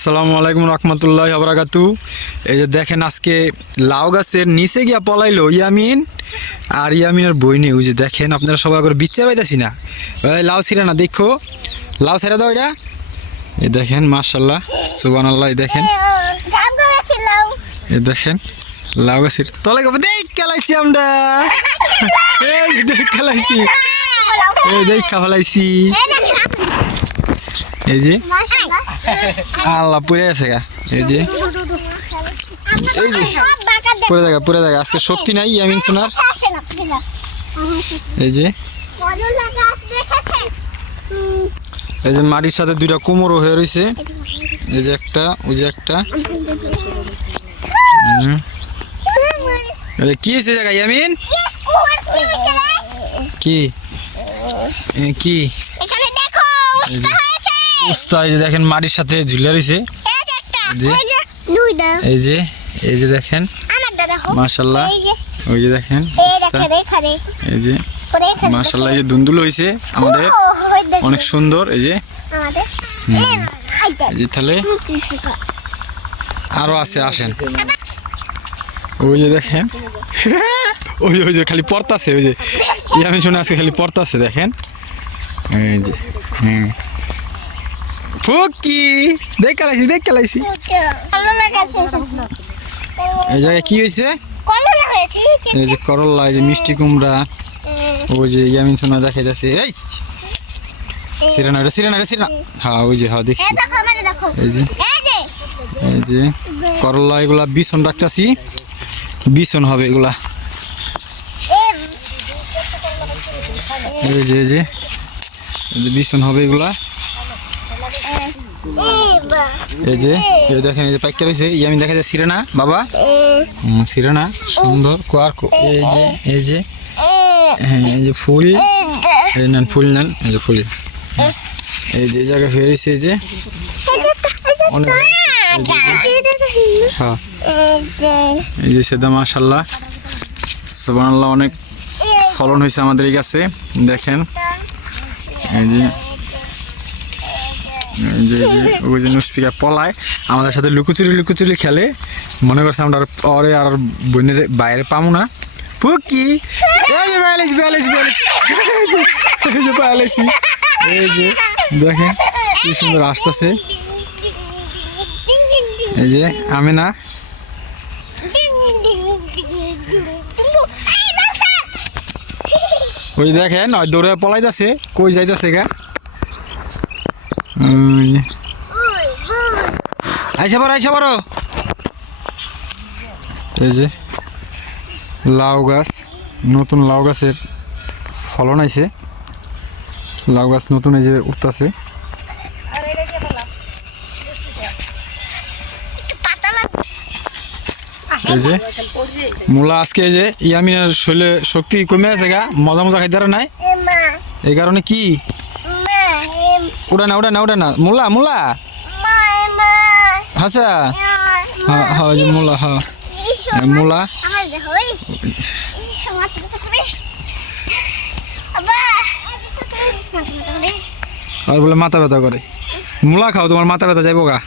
আসসালামু আলাইকুম রহমতুল্লাহ আবরাকাতু এই যে দেখেন আজকে লাউ গাছের নিচে গিয়া পলাইলো ইয়ামিন আর ইয়ামিনের বই নেই। ওই যে দেখেন আপনারা সবাই করে বিচ্ছে পাইতেছি না। লাউ ছিঁড়ে না দেখো। লাউ ছেড়ে দাও এটা। এই দেখেন মার্শাল্লাহ সুবান আল্লাহ দেখেন। এই দেখেন লাউ গাছের তলে দেখ খেলাইছি আমরা। এই দেখ খেলাইছি। এই দেখ খাওয়ালাইছি এই যে? আল্লাহ পুরে আছে গা। এই যে? এই যে। পুরে দেখা পুরে দেখা আজকে শক্তি নাই ইয়ামিন সোনার। এই যে? এই যে মাটির সাথে দুইটা কোমরও হয়ে রয়েছে এই যে একটা ওই যে একটা। কি হয়েছে জায়গা ইয়ামিন? কি কি? এখানে দেখো উস্তা এই যে দেখেন মাটির সাথে ঝুলে রয়েছে এই যে এই যে। এই যে দেখেন। মাশাল্লাহ। ওই যে দেখেন এই যে। মাশাল্লাহ এই যে দুন্দুল হয়েছে আমাদের। অনেক সুন্দর এই যে। এই যে তাহলে। আরও আছে আসেন। ওই যে দেখেন। ওই ওই যে খালি পড়তাছে ওই যে। আমি শুনে আছে খালি পড়তাছে দেখেন। এই যে হুম। ফুকি। দেখ খেলাইছি, দেখ কলমে এই জায়গায় কি হয়েছে? এই যে করল্লা এই যে মিষ্টি কুমড়া, ওই যে ইয়ামিন সোনা দেখাই যাচ্ছে এই! সিরেনা এটা সিরেনা এটা সিরেনা। হ্যাঁ ওই যে হ্যাঁ দেখছি। এই দেখো দেখো যে, এই যে করলা, এগুলা বিছন রাখতেছি। বিছন হবে এগুলা। এই যে এই যে বিছন হবে এগুলা। এই যে এই দেখেন এই যে রয়েছে। ইয়ামিন দেখা যায় সিরেনা বাবা। সিরেনা সুন্দর কোয়ার এই যে এই যে। হ্যাঁ এই যে ফুল। এই নেন ফুল নেন এই যে ফুল। এই যে জায়গায় এই যে। অনেক হ্যাঁ। এই যে। সেদা মাশাল্লাহ অনেক ফলন হয়েছে আমাদের এই গাছে। দেখেন। এই যে। যে ওই যে নুসপিকা পলায়, আমাদের সাথে লুকোচুরি লুকোচুরি খেলে, মনে করছে আমরা ওরে আর বোনের বাইরে পামু না। পুকি! এই যে বাইলেছি বাইলেছি এই যে বাইলেছি এই যে, দেখেন কি সুন্দর আসতেছে। এই যে, আমি না। ওই দেখেন, ওই দৌড়ে পলাইতেছে, কই যাইতেছে গা। আইসা পারো আইসা পারো এই যে লাউ গাছ নতুন লাউ গাছের ফলন আইছে। লাউ গাছ নতুন এই যে উঠতেছে। এই যে মূলা আজকে এই যে ইয়ামিনের শরীরে শক্তি কমে আছে গা মজা মজা খাইতে নাই? এই কারণে কি? উড়ে না উড়ে না উড়ে না মূলা মূলা হাসা হ্যাঁ হ্যাঁ মূলা হ্যাঁ মূলা আর বলে মাথা ব্যথা করে মূলা খাও তোমার মাথা ব্যথা যাইব গা